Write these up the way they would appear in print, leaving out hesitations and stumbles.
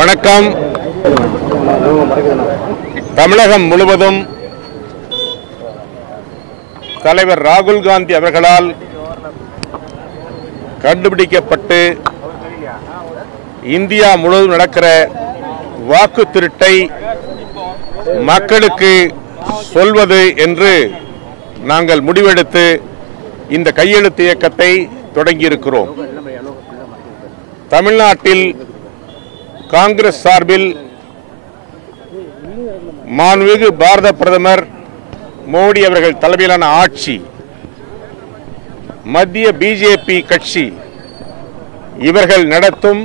வணக்கம். தமிழகம் முழுவதும் தலைவர் ராகுல் காந்தி அவர்களால் கண்டுபிடிக்கப்பட்டு இந்தியா முழுவதும் நடக்கிற வாக்கு திருட்டை மக்களுக்கு சொல்வது என்று நாங்கள் முடிவெடுத்து இந்த கையெழுத்து இயக்கத்தை தொடங்கியிருக்கிறோம். தமிழ்நாட்டில் காங்கிரஸ் சார்பில் மாண்புமிகு பாரத பிரதமர் மோடி அவர்கள் தலைமையிலான ஆட்சி, மத்திய பிஜேபி கட்சி இவர்கள் நடத்தும்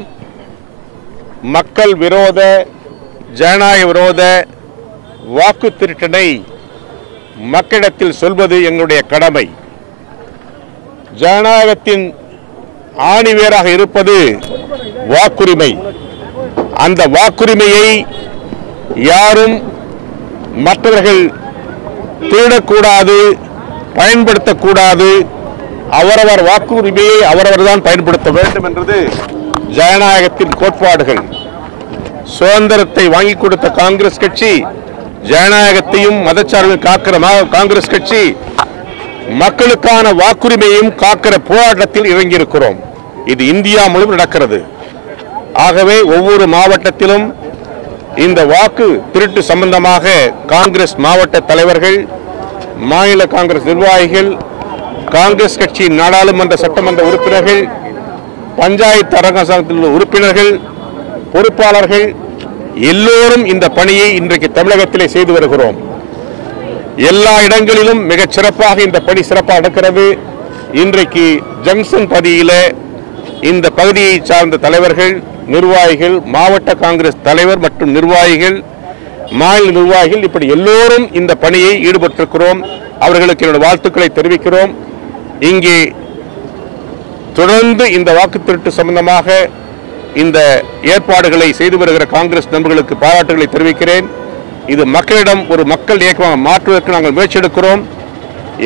மக்கள் விரோத ஜனநாயக விரோத வாக்கு திருட்டினை மக்களிடத்தில் சொல்வது எங்களுடைய கடமை. ஜனநாயகத்தின் ஆணிவேராக இருப்பது வாக்குரிமை. அந்த வாக்குரிமையை யாரும் மற்றவர்கள் திருடக்கூடாது, பயன்படுத்தக்கூடாது. அவரவர் வாக்குரிமையை அவரவர் தான் பயன்படுத்த வேண்டும் என்றது ஜனநாயகத்தின் கோட்பாடுகள். சுதந்திரத்தை வாங்கி கொடுத்த காங்கிரஸ் கட்சி, ஜனநாயகத்தையும் மதச்சார்பை காக்கிற காங்கிரஸ் கட்சி, மக்களுக்கான வாக்குரிமையையும் காக்கிற போராட்டத்தில் இறங்கியிருக்கிறோம். இது இந்தியா முழுவதும் நடக்கிறது. ஆகவே ஒவ்வொரு மாவட்டத்திலும் இந்த வாக்கு திருட்டு சம்பந்தமாக காங்கிரஸ் மாவட்ட தலைவர்கள், மாநில காங்கிரஸ் நிர்வாகிகள், காங்கிரஸ் கட்சியின் நாடாளுமன்ற சட்டமன்ற உறுப்பினர்கள், பஞ்சாயத்து அரசாங்கத்தில் உள்ள உறுப்பினர்கள், பொறுப்பாளர்கள் எல்லோரும் இந்த பணியை இன்றைக்கு தமிழகத்திலே செய்து வருகிறோம். எல்லா இடங்களிலும் மிகச் சிறப்பாக இந்த பணி சிறப்பாக நடக்கிறது. இன்றைக்கு ஜங்ஷன் பகுதியில் இந்த பகுதியை சார்ந்த தலைவர்கள், நிர்வாகிகள், மாவட்ட காங்கிரஸ் தலைவர் மற்றும் நிர்வாகிகள், மாநில நிர்வாகிகள், இப்படி எல்லோரும் இந்த பணியை ஈடுபட்டிருக்கிறோம். அவர்களுக்கு என்னுடைய வாழ்த்துக்களை தெரிவிக்கிறோம். இங்கே தொடர்ந்து இந்த வாக்கு திருட்டு சம்பந்தமாக இந்த ஏற்பாடுகளை செய்து வருகிற காங்கிரஸ் நண்பர்களுக்கு பாராட்டுகளை தெரிவிக்கிறேன். இது மக்களிடம் ஒரு மக்கள் இயக்கமாக மாற்றுவதற்கு நாங்கள் முயற்சி எடுக்கிறோம்.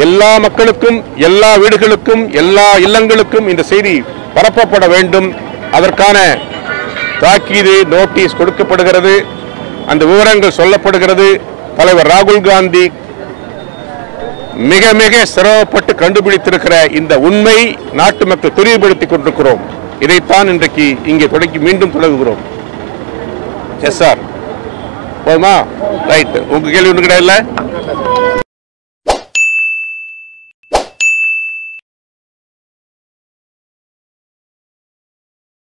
எல்லா மக்களுக்கும், எல்லா வீடுகளுக்கும், எல்லா இல்லங்களுக்கும் இந்த செய்தி பரப்பப்பட வேண்டும். அதற்கான தாக்கீது நோட்டீஸ் கொடுக்கப்படுகிறது. அந்த விவரங்கள் சொல்லப்படுகிறது. தலைவர் ராகுல் காந்தி மிக மிக சிரமப்பட்டு கண்டுபிடித்திருக்கிற இந்த உண்மை நாட்டு மக்கள் தெளிவுபடுத்திக் கொண்டிருக்கிறோம். இதைத்தான் இன்றைக்கு இங்கே தொடங்கி மீண்டும் தொடங்குகிறோம். எஸ் சார், போதுமா? ரைட். உங்க கேள்வி ஒன்று கிடையாது.